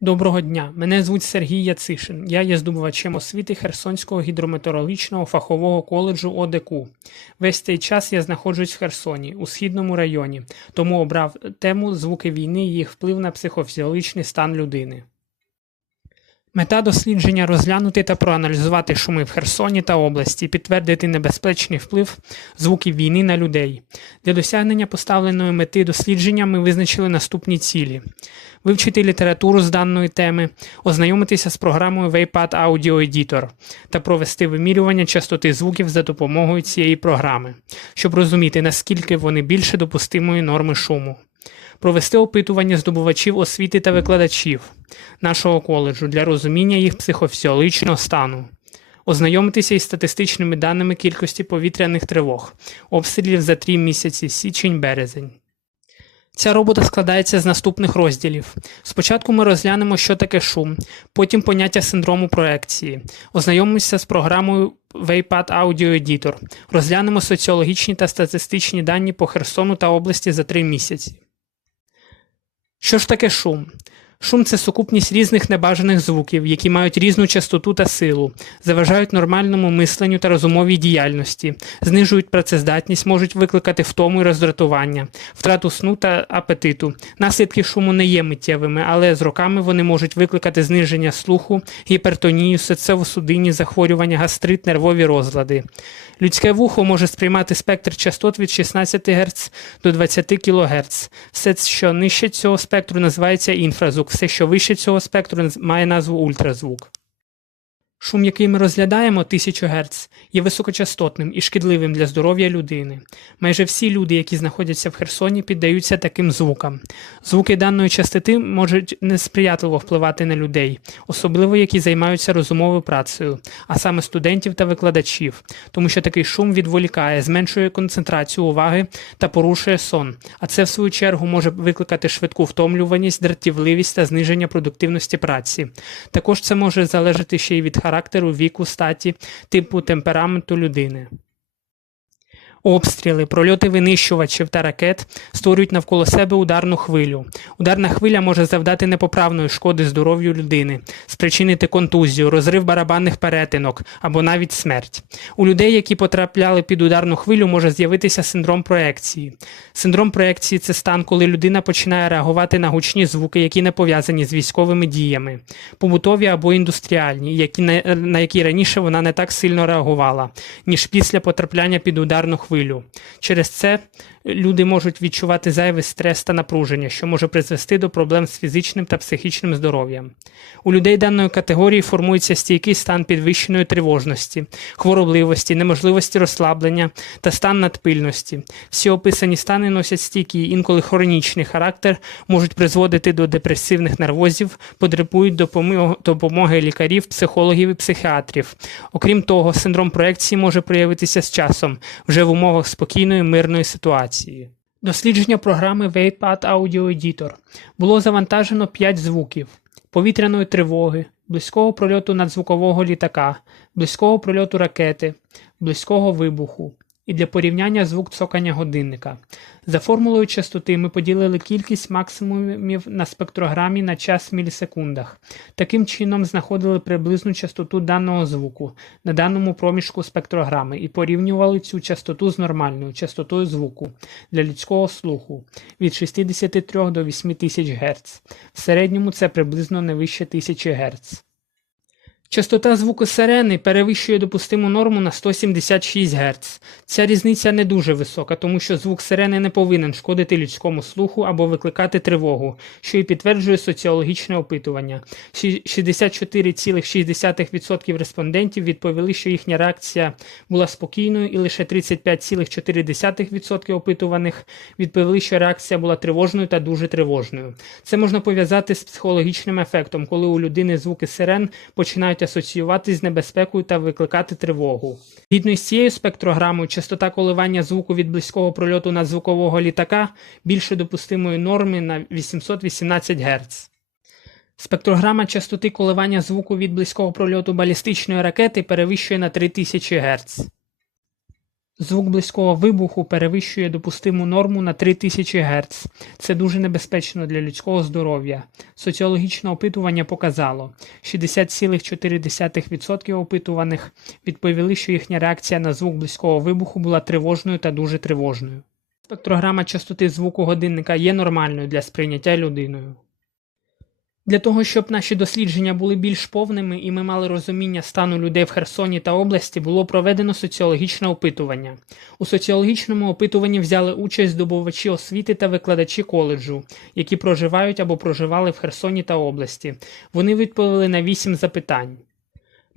Доброго дня, мене звуть Сергій Яцишин. Я є здобувачем освіти Херсонського гідрометеорологічного фахового коледжу ОДКУ. Весь цей час я знаходжусь в Херсоні, у східному районі, тому обрав тему звуки війни і їх вплив на психофізіологічний стан людини. Мета дослідження розглянути та проаналізувати шуми в Херсоні та області, підтвердити небезпечний вплив звуків війни на людей. Для досягнення поставленої мети дослідження ми визначили наступні цілі: вивчити літературу з даної теми, ознайомитися з програмою Waypad Audio Editor та провести вимірювання частоти звуків за допомогою цієї програми, щоб розуміти, наскільки вони більше допустимої норми шуму. Провести опитування здобувачів освіти та викладачів нашого коледжу для розуміння їх психофізіологічного стану, ознайомитися із статистичними даними кількості повітряних тривог, обстрілів за три місяці січень-березень. Ця робота складається з наступних розділів. Спочатку ми розглянемо, що таке шум, потім поняття синдрому проекції, ознайомимося з програмою Waypad Audio Editor, розглянемо соціологічні та статистичні дані по Херсону та області за три місяці. Що ж таке шум? Шум це сукупність різних небажаних звуків, які мають різну частоту та силу, заважають нормальному мисленню та розумовій діяльності, знижують працездатність, можуть викликати втому і роздратування, втрату сну та апетиту. Наслідки шуму не є миттєвими, але з роками вони можуть викликати зниження слуху, гіпертонію, серцево-судинні захворювання, гастрит, нервові розлади. Людське вухо може сприймати спектр частот від 16 Гц до 20 кГц. Все, що нижче цього спектру, називається інфразвук, все, що вище цього спектру, має назву ультразвук. Шум, який ми розглядаємо 1000 Гц, є високочастотним і шкідливим для здоров'я людини. Майже всі люди, які знаходяться в Херсоні, піддаються таким звукам. Звуки даної частоти можуть несприятливо впливати на людей, особливо які займаються розумовою працею, а саме студентів та викладачів, тому що такий шум відволікає, зменшує концентрацію уваги та порушує сон. А це, в свою чергу, може викликати швидку втомлюваність, дратівливість та зниження продуктивності праці. Також це може залежати ще й від характеру, віку, статі, типу темпераменту людини. Обстріли, прольоти винищувачів та ракет створюють навколо себе ударну хвилю. Ударна хвиля може завдати непоправної шкоди здоров'ю людини, спричинити контузію, розрив барабанних перетинок або навіть смерть. У людей, які потрапляли під ударну хвилю, може з'явитися синдром проекції. Синдром проекції це стан, коли людина починає реагувати на гучні звуки, які не пов'язані з військовими діями, побутові або індустріальні, які на, які раніше вона не так сильно реагувала, ніж після потрапляння під ударну хвилю. Через це люди можуть відчувати зайвий стрес та напруження, що може призвести до проблем з фізичним та психічним здоров'ям. У людей даної категорії формується стійкий стан підвищеної тривожності, хворобливості, неможливості розслаблення та стан надпильності. Всі описані стани носять стійкий, інколи хронічний характер, можуть призводити до депресивних нервозів, потребують допомоги, лікарів, психологів і психіатрів. Окрім того, синдром проекції може проявитися з часом вже в умовах спокійної мирної ситуації. Дослідження програми WavePad Audio Editor. Було завантажено 5 звуків: повітряної тривоги, близького прольоту надзвукового літака, близького прольоту ракети, близького вибуху. І для порівняння звук цокання годинника. За формулою частоти ми поділили кількість максимумів на спектрограмі на час в мілісекундах. Таким чином знаходили приблизну частоту даного звуку на даному проміжку спектрограми і порівнювали цю частоту з нормальною частотою звуку для людського слуху від 63 до 8000 Гц. В середньому це приблизно не вище 1000 Гц. Частота звуку сирени перевищує допустиму норму на 176 Гц. Ця різниця не дуже висока, тому що звук сирени не повинен шкодити людському слуху або викликати тривогу, що і підтверджує соціологічне опитування. 64,6% респондентів відповіли, що їхня реакція була спокійною, і лише 35,4% опитуваних відповіли, що реакція була тривожною та дуже тривожною. Це можна пов'язати з психологічним ефектом, коли у людини звуки сирен починають асоціюватись з небезпекою та викликати тривогу. Згідно з цією спектрограмою, частота коливання звуку від близького прольоту надзвукового літака більше допустимої норми на 818 Гц. Спектрограма частоти коливання звуку від близького прольоту балістичної ракети перевищує на 3000 Гц. Звук близького вибуху перевищує допустиму норму на 3000 Гц. Це дуже небезпечно для людського здоров'я. Соціологічне опитування показало, 60,4% опитуваних відповіли, що їхня реакція на звук близького вибуху була тривожною та дуже тривожною. Спектрограма частоти звуку годинника є нормальною для сприйняття людиною. Для того, щоб наші дослідження були більш повними і ми мали розуміння стану людей в Херсоні та області, було проведено соціологічне опитування. У соціологічному опитуванні взяли участь здобувачі освіти та викладачі коледжу, які проживають або проживали в Херсоні та області. Вони відповіли на 8 запитань.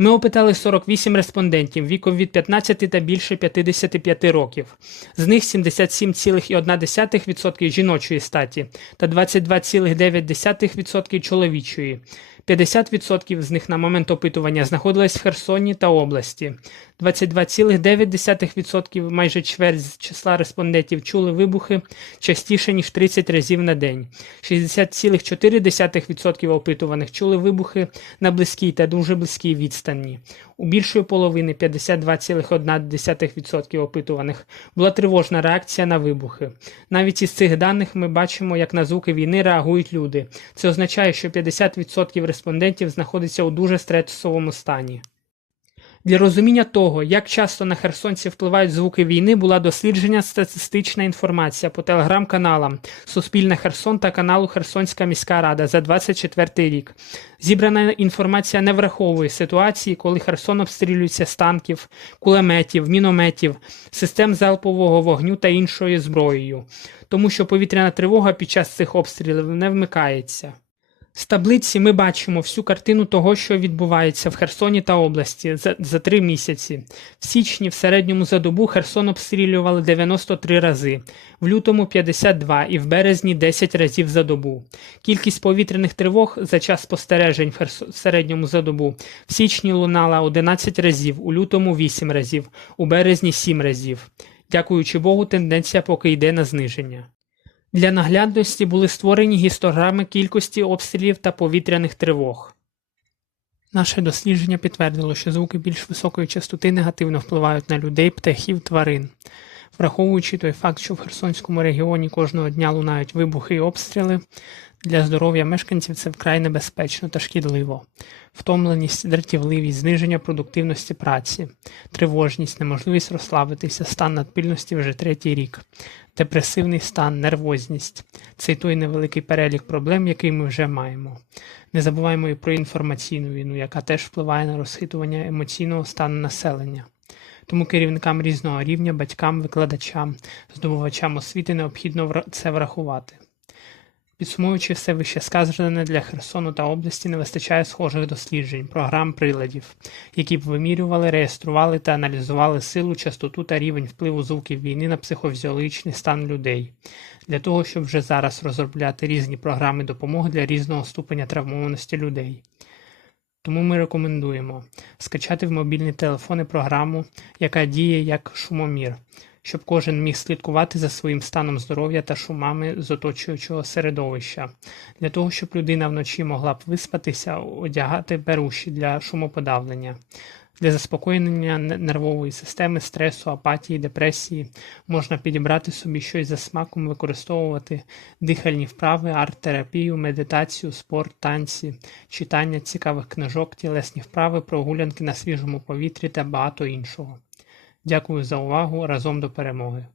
Ми опитали 48 респондентів віком від 15 та більше 55 років. З них 77,1% жіночої статі та 22,9% чоловічої. 50% з них на момент опитування знаходились в Херсоні та області. 22,9% майже чверть з числа респондентів чули вибухи частіше, ніж 30 разів на день. 60,4% опитуваних чули вибухи на близькій та дуже близькій відстані. У більшої половини 52,1% опитуваних була тривожна реакція на вибухи. Навіть із цих даних ми бачимо, як на звуки війни реагують люди. Це означає, що 50% респондентів знаходиться у дуже стресовому стані. Для розуміння того, як часто на херсонців впливають звуки війни, була досліджена статистична інформація по телеграм-каналам Суспільне Херсон та каналу Херсонська міська рада за 24 рік. Зібрана інформація не враховує ситуації, коли Херсон обстрілюється з танків, кулеметів, мінометів, систем залпового вогню та іншою зброєю, тому що повітряна тривога під час цих обстрілів не вмикається. З таблиці ми бачимо всю картину того, що відбувається в Херсоні та області за, за три місяці. В січні в середньому за добу Херсон обстрілювали 93 рази, в лютому 52 і в березні 10 разів за добу. Кількість повітряних тривог за час спостережень в, Херс... в середньому за добу в січні лунала 11 разів, у лютому 8 разів, у березні 7 разів. Дякуючи Богу, тенденція поки йде на зниження. Для наглядності були створені гістограми кількості обстрілів та повітряних тривог. Наше дослідження підтвердило, що звуки більш високої частоти негативно впливають на людей, птахів, тварин. Враховуючи той факт, що в Херсонському регіоні кожного дня лунають вибухи і обстріли, для здоров'я мешканців це вкрай небезпечно та шкідливо. Втомленість, дратівливість, зниження продуктивності праці, тривожність, неможливість розслабитися, стан надпильності вже третій рік, депресивний стан, нервозність це той невеликий перелік проблем, який ми вже маємо. Не забуваємо і про інформаційну війну, яка теж впливає на розхитування емоційного стану населення. Тому керівникам різного рівня, батькам, викладачам, здобувачам освіти необхідно це врахувати. Підсумовуючи все вище сказане, для Херсону та області не вистачає схожих досліджень, програм приладів, які б вимірювали, реєстрували та аналізували силу, частоту та рівень впливу звуків війни на психофізіологічний стан людей, для того, щоб вже зараз розробляти різні програми допомоги для різного ступеня травмованості людей. Тому ми рекомендуємо скачати в мобільні телефони програму, яка діє як шумомір щоб кожен міг слідкувати за своїм станом здоров'я та шумами з оточуючого середовища, для того, щоб людина вночі могла б виспатися, одягати беруші для шумоподавлення. Для заспокоєння нервової системи, стресу, апатії, депресії можна підібрати собі щось за смаком, використовувати дихальні вправи, арт-терапію, медитацію, спорт, танці, читання цікавих книжок, тілесні вправи, прогулянки на свіжому повітрі та багато іншого. Дякую за увагу! Разом до перемоги!